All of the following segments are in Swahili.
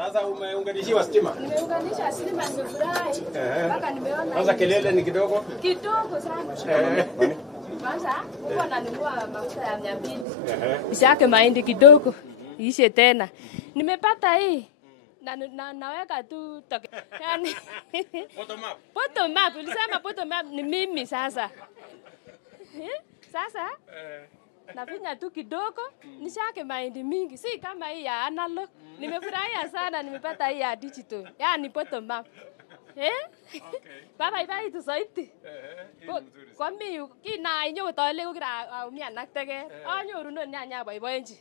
Sasa umeunganishiwa stima? Nimeunganisha stima, nimefurahi. Mpaka nimeona. Sasa kelele ni kidogo? Kidogo sana. Kwanza huko nanunua mafuta ya 200. Ishake mahindi kidogo. Ishe tena. Nimepata hii. Naweka tu toke. Yaani Bottom up. Bottom up. Ulisema bottom up ni mimi sasa. Sasa nafinya tu kidogo, nishake mahindi mingi. Si kama hii ya analog. Nimefurahia sana nimepata hii ya digital. Yaani bottom up. Okay. Baba ibai tu saiti. Kwa mimi kina inyo tole ko kira umia naktege. Anyoru no nyanya boiboenji.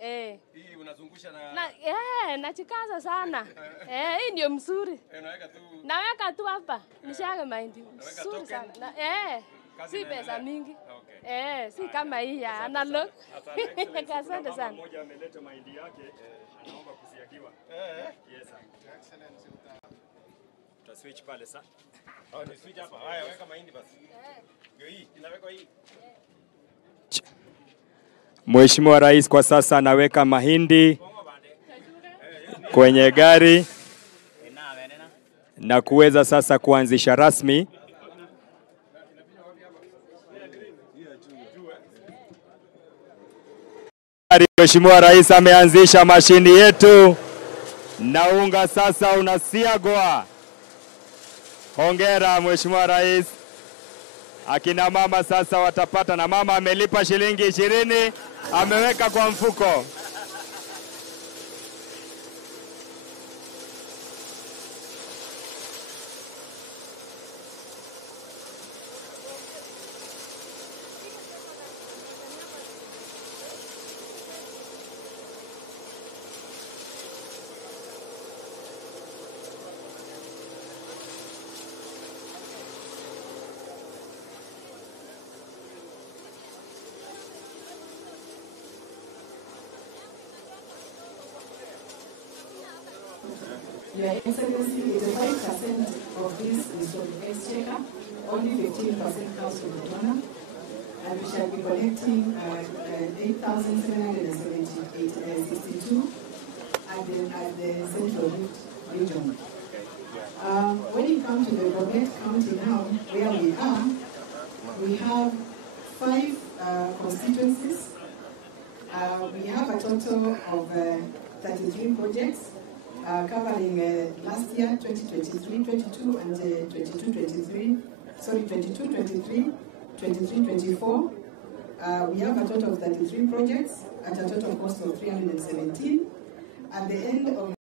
Hii unazungusha na nachikaza sana. Hii ndio mzuri. Naweka tu hapa. Nishake mahindi. Mzuri sana. Si pesa mingi. Si kama hii ya analog. Asante sana. Mmoja ameleta mahindi yake. Naomba kusiagiwa. Yes sir. Switch pale sasa. Ni switch hapa. Haya weka mahindi basi. Ndio hii, inawekwa hii. Mheshimiwa Rais kwa sasa anaweka mahindi kwenye gari na kuweza sasa kuanzisha rasmi. Mheshimiwa Rais ameanzisha mashini yetu na unga sasa unasiagwa. Hongera Mheshimiwa Rais. Akina mama sasa watapata, na mama amelipa shilingi 20 ameweka kwa mfuko. Your Excellency, 85% of this is from the exchequer, only 15% comes from the donor, and we shall be collecting 8,762 at the central region. When it comes to the Bomet County now, where we are, we have 5 constituencies. We have a total of 33 projects. Covering last year 2023-22 and 22-23, 23-24. We have a total of 33 projects at a total cost of 317. At the end of